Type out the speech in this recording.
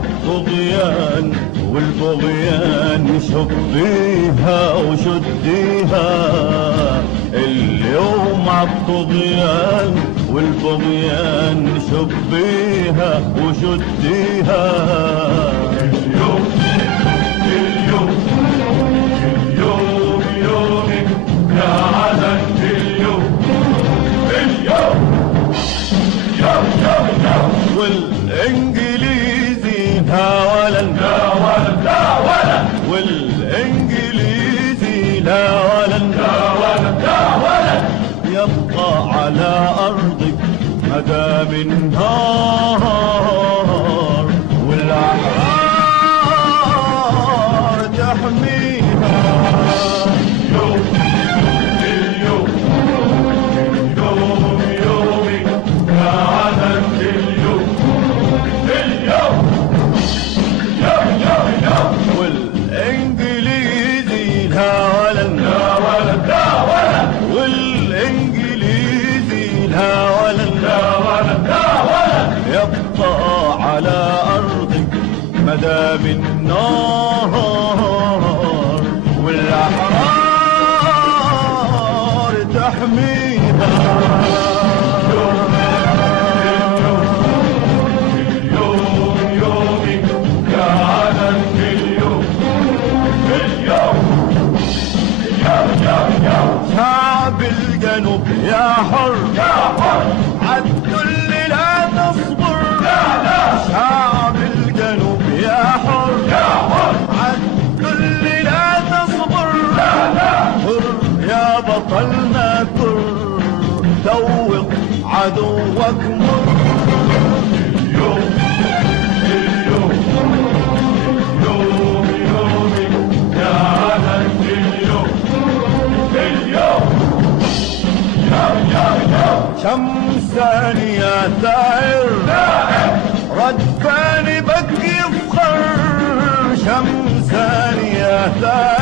عالطغيان والبغيان شبيها وشديها. اليوم عالطغيان والبغيان شبيها وشديها. اليوم اليوم اليوم يومك يا عدن. اليوم اليوم والانجليزي لا ولا لا ولا لا ولا والانجليزي لا ولا لا ولا لا ولا يبقى على ارضك مدام النهار والاحرار تحميها. اليوم اليوم اليوم يومك يا عدن. اليوم اليوم والانجليزي لا ولا لا ولا لا ولا والانجليزي لا ولا لا ولا لا ولا يبقى على ارضك مدام النار والاحرار تحميها. اليوم يومك يا عدن. اليوم اليوم شعب الجنوب يا حر يا حر عالذل لا تصبر. لا لا شعب الجنوب يا حر يا حر عالذل لا تصبر. لا لا حر يا بطلنا كر ذوق عدوك مر. اليوم اليوم اليوم يومك يا عدن. اليوم اليوم شمسان يا ثائر ردفان بك يفخر. شمسان يا ثائر